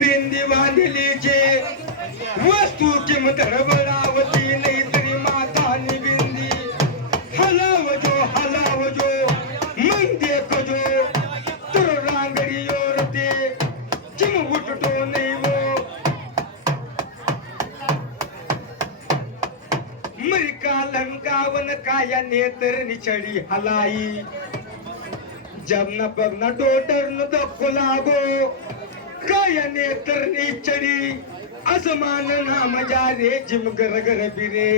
पिंदी बांधिलीचे वस्तू किंमत रबडावती नाही तरी माता निबिंदी हलाव जो हलाव जो मग देखो जो, तर रांगडी योरते चिम उठतो नाही वो। मरिका लंकावन काया नेतर निचडी हलाई। जब न पग न डोटर न दक्को लागो काय नेत्र निचडी असमान नाम जारे जिम गर गर बिरे.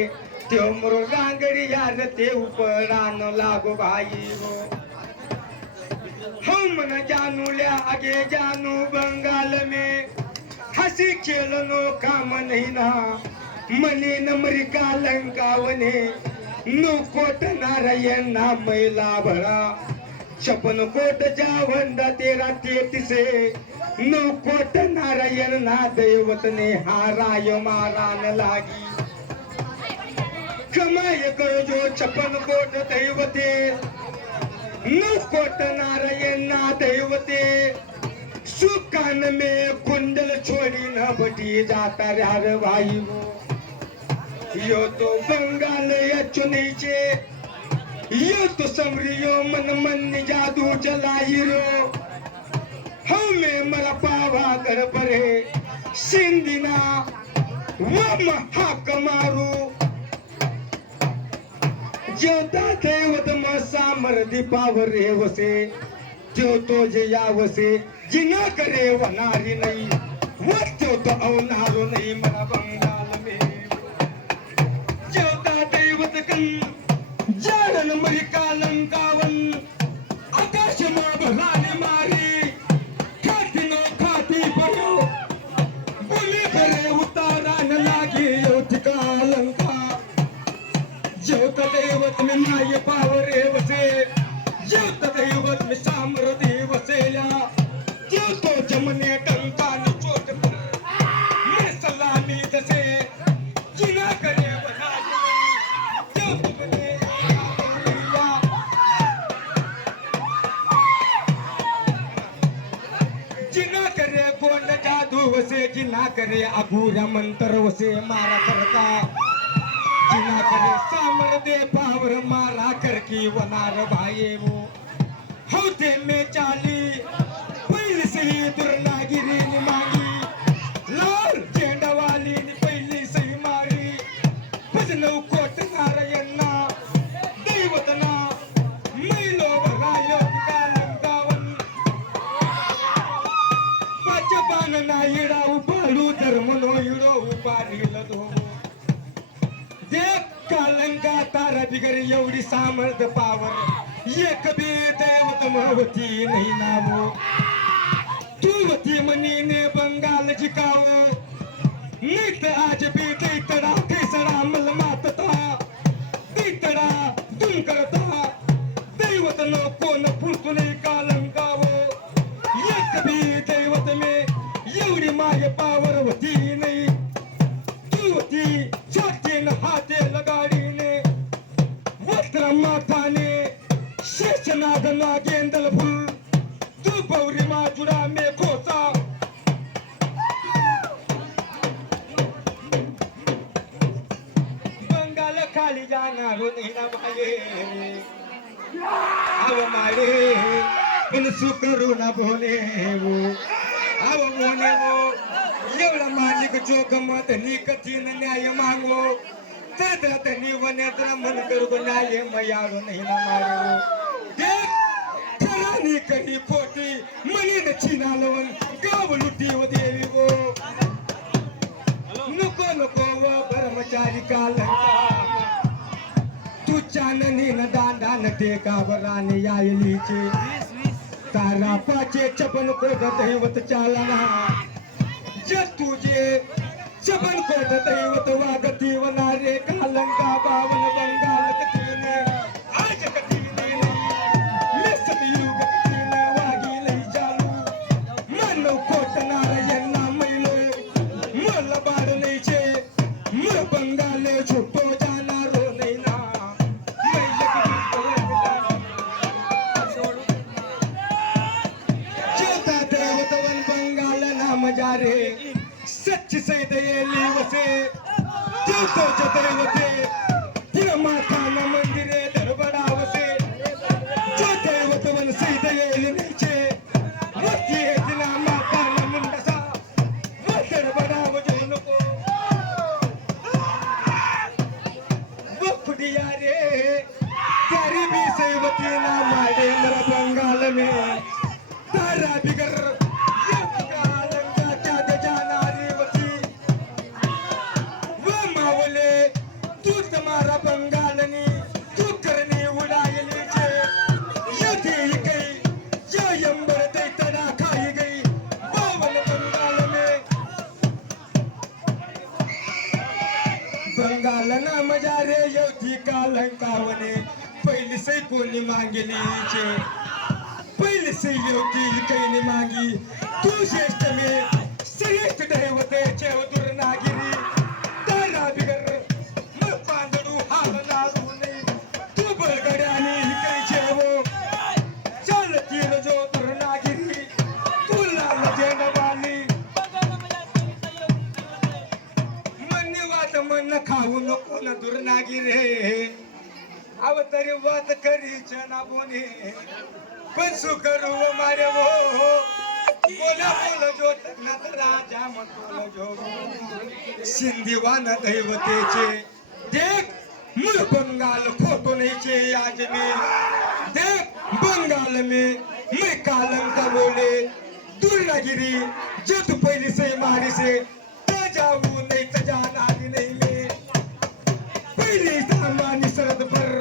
त्यो मरो रांगडी यार ते उपरान लागो भाई. हो हम न जानू ल्या आगे जानू बंगाल में. हसी खेलनो काम नहीं ना. मने नमरिका लंकावने नु कोट नारायण ना मैला भरा. छपन कोट जावंदा तेरा तेतीसे. नो कोट नारायण ना दैवत ने हाराय मारान लागी। कमाय करो जो छपन कोट दैवते। नो कोट नारायण ना दैवते। सुकान में कुंडल छोड़ी न बटी जाता रे भाई। वो यो तो बंगाल या चुनीचे। यो तो समरियो मन मन जादू चलाइरो हमें मला पावा कर परे. सिंदिना वम हाक मारू. जेवता दैवत म सामर दीपावर वसे. जो तो जे यावसे जिना करे वनारी नाही. वत्यो तो अवनारो नाही मला बंगा. दैवत मी पावरे वसे। जेवत दैवत मी सामर देवसेल्या जेवतो जमने टंका नि चोट पर। मी सलामी तसे जिना करे बने वसे, जिना करे अघोऱ्या मंत्र वसे मारा करता। जिना करे सामर पावर मारा करकी वनार भाई वो होते में चाली पहिली दुर्ना कालंगा तारा बिगर एवढी सामर्थ पावर एक बी दैवत महवती नाही नावो. तू वती मनीने बंगाल जिकाव नीत आज शेषनाग नागेंदल फुल तू पौरी माजुडा मे खोचा खाली जाणार होते माये. अव मारे पण सुकरू ना बोले वो हो. अव मोने वो एवढा मालिक चोक मत न्याय मागो. तर त्यांनी वन्यात्र मन करू કયાની કરી पोटी, मनी न चीना લવન ગાવ लुटी हो देवी वो। नुको नुको वो ब्रह्मचारी का लंका तू चाननी न दांडा न देखा बरानी आए यायलीचे तारा पाचे चपन को दैवत चालना। जब तुझे चपन को दैवत वागती वनारे का लंका बावन बंगा ತಾರೆ ಸಚ್ಚಿಸೈದೆಯಲ್ಲಿ ವಸೆ ಜೊತೆ ವಸೆ ಪುರಮಾತ यवती कालंकावने पहिली कोणी मागेलीचे पहिलीसही सै यवती कैनी मागी. तू श्रेष्ठ मी श्रेष्ठ दैवते चेवदुर नागिरी. तारा बिगर तरी वाद करी चना बोने. पण सुकरू मारे वो. बोला बोल जो तज्ञात राजा मतोल जो. सिंधीवान दैवतेचे. देख मूल बंगाल खोटो नहीचे आज मी देख बंगाल में मैं कालंक बोले. दुर्नागिरी जत पहिली से मारी से. जाऊ नहीं त जानारी नहीं. मैं पहिली सामानी सरद पर